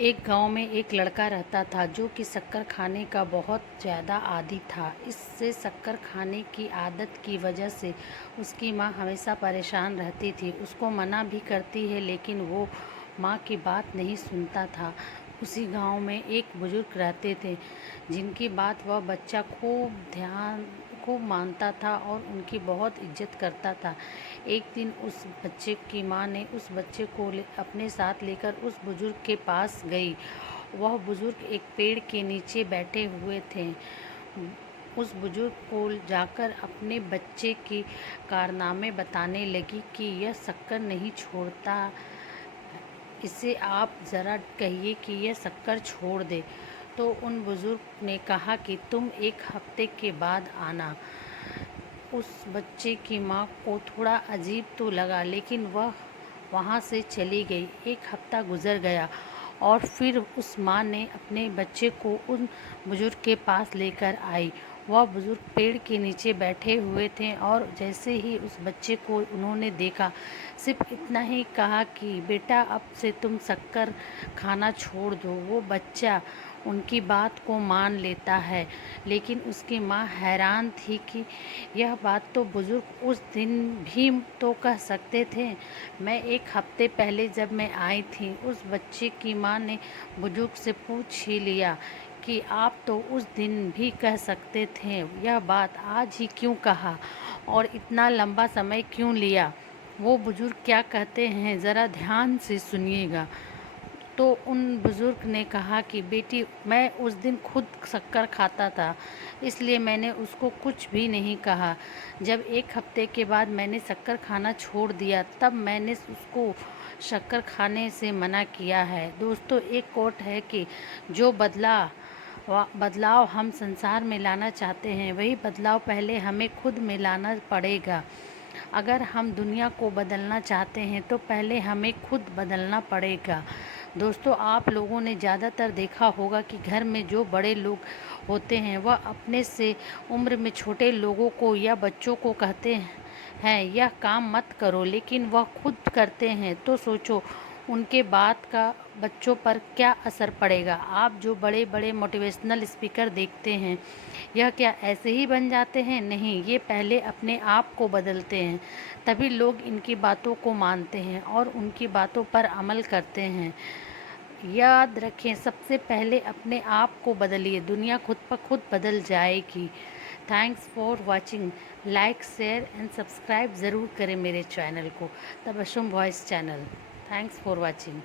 एक गांव में एक लड़का रहता था जो कि शक्कर खाने का बहुत ज़्यादा आदी था। इससे शक्कर खाने की आदत की वजह से उसकी माँ हमेशा परेशान रहती थी। उसको मना भी करती है लेकिन वो माँ की बात नहीं सुनता था। उसी गांव में एक बुजुर्ग रहते थे जिनकी बात वह बच्चा खूब मानता था और उनकी बहुत इज्जत करता था। एक दिन उस बच्चे की माँ ने उस बच्चे को अपने साथ लेकर उस बुजुर्ग के पास गई। वह बुजुर्ग एक पेड़ के नीचे बैठे हुए थे। उस बुजुर्ग को जाकर अपने बच्चे की कारनामे बताने लगी कि यह शक्कर नहीं छोड़ता, इसे आप ज़रा कहिए कि यह शक्कर छोड़ दे। तो उन बुजुर्ग ने कहा कि तुम एक हफ्ते के बाद आना। उस बच्चे की माँ को थोड़ा अजीब तो लगा लेकिन वह वहाँ से चली गई। एक हफ्ता गुजर गया और फिर उस माँ ने अपने बच्चे को उन बुजुर्ग के पास लेकर आई। वह बुजुर्ग पेड़ के नीचे बैठे हुए थे और जैसे ही उस बच्चे को उन्होंने देखा, सिर्फ इतना ही कहा कि बेटा अब से तुम शक्कर खाना छोड़ दो। वो बच्चा उनकी बात को मान लेता है। लेकिन उसकी माँ हैरान थी कि यह बात तो बुजुर्ग उस दिन भी तो कह सकते थे। मैं एक हफ्ते पहले जब मैं आई थी, उस बच्चे की माँ ने बुजुर्ग से पूछ ही लिया कि आप तो उस दिन भी कह सकते थे, यह बात आज ही क्यों कहा और इतना लंबा समय क्यों लिया। वो बुजुर्ग क्या कहते हैं ज़रा ध्यान से सुनिएगा। तो उन बुजुर्ग ने कहा कि बेटी, मैं उस दिन खुद शक्कर खाता था, इसलिए मैंने उसको कुछ भी नहीं कहा। जब एक हफ्ते के बाद मैंने शक्कर खाना छोड़ दिया, तब मैंने उसको शक्कर खाने से मना किया है। दोस्तों, एक कोट है कि जो बदलाव हम संसार में लाना चाहते हैं, वही बदलाव पहले हमें खुद में लाना पड़ेगा। अगर हम दुनिया को बदलना चाहते हैं तो पहले हमें खुद बदलना पड़ेगा। दोस्तों, आप लोगों ने ज़्यादातर देखा होगा कि घर में जो बड़े लोग होते हैं वह अपने से उम्र में छोटे लोगों को या बच्चों को कहते हैं यह काम मत करो, लेकिन वह खुद करते हैं। तो सोचो उनके बात का बच्चों पर क्या असर पड़ेगा। आप जो बड़े बड़े मोटिवेशनल स्पीकर देखते हैं, यह क्या ऐसे ही बन जाते हैं? नहीं, ये पहले अपने आप को बदलते हैं, तभी लोग इनकी बातों को मानते हैं और उनकी बातों पर अमल करते हैं। याद रखें, सबसे पहले अपने आप को बदलिए, दुनिया खुद ब खुद बदल जाएगी। Thanks for watching. Like, share and subscribe ज़रूर करें मेरे चैनल को, Tabassum voice channel. Thanks for watching.